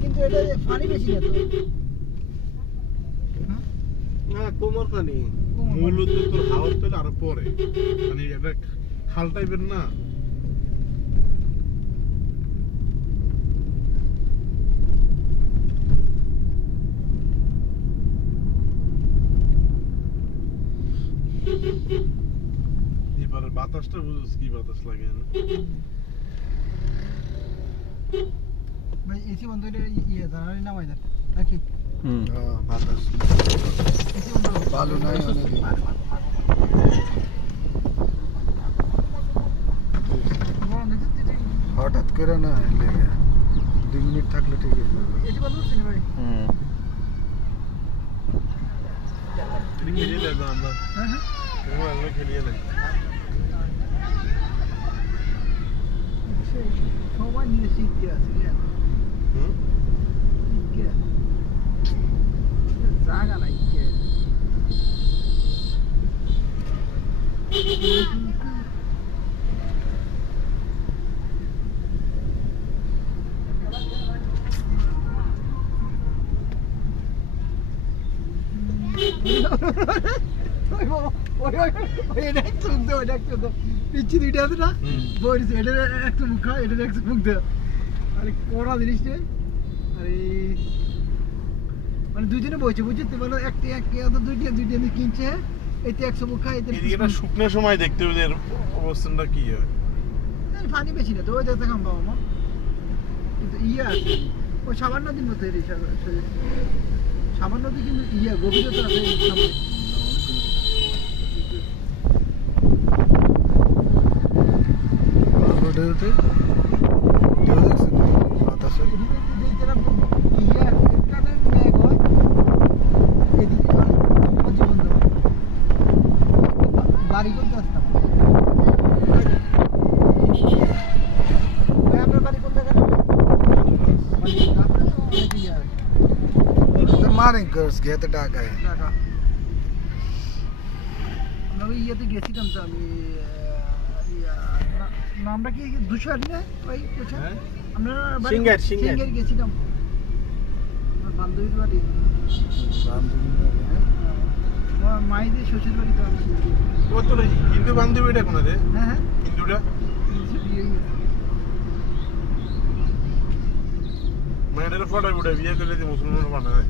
কিন্তু এটা পানি বেশি না তো। না কোমর পানি মূলত তোর হাওয়ার তেল আরো পরে মানে এটা খাল টাইপের না। এবারে বাতাসটা বুঝছিস কি বাতাস লাগে না? ভাই এসি বন্ধ হলে ইয়ে জানালি নামাই দেন নাকি? হ্যাঁ বাতাস এসি বন্ধ ভালো নাই অনেক গরম দেখতে হঠাৎ করে না লেগে 2 মিনিট থাকলে ঠিক হয়ে যাবে। এসি বন্ধ হচ্ছে না ভাই? খেলিয়ে দেব আমরা। হ্যাঁ হ্যাঁ আমরা খেলিয়ে নেই। সবাই নিয়ে শিখতে আছে জায়গা নাই পিচ্ছি দুইটা আছে না বলিস এটার একটু মুখ খা এটার একটু মুখ দে আরে কড়া জিনিস রে আরে মানে দুইজনে বইছে বুঝতে পারলো একটা দুইটা কিনছে এতে 100 মুখ খায় এতে এটা শুকনো সময় দেখতে হবে এর অবস্থানটা কি হয়। পানি বেশি না তো ওই দেখতে কাম বাবা মা কিন্তু ইয়া আছে ওই সামান্য দিন মতো এর সামান্য দিন কিন্তু ইয়া গভীরতা আছে সামনে রোডেতে ঢেউ দেখছেন বাতাসে ইয়া কানে মেঘ হয় এদিকে জীবন বাড়ি করতে আসতাম আপনার বাড়ি কোন জায়গায় मारेंगे गर्ल्स गए तो डाका है ঢাকা আমরা ওই ইয়েতে গেছিলাম তো আমি নামটা কি দুশার না ভাই কোথায় হ্যাঁ আমরা সিঙ্গার গেছিলাম আমার বান্ধবীর বাড়ি আমার মাইদের শ্বশুর বাড়ি তো আমি কত হিন্দু বান্ধবী এটা কোন রে? হ্যাঁ হ্যাঁ হিন্দুটা বিয়ে হয়ে গেছে মানে এটা ফটো বিয়ে করলে যে মুসলমান বানায়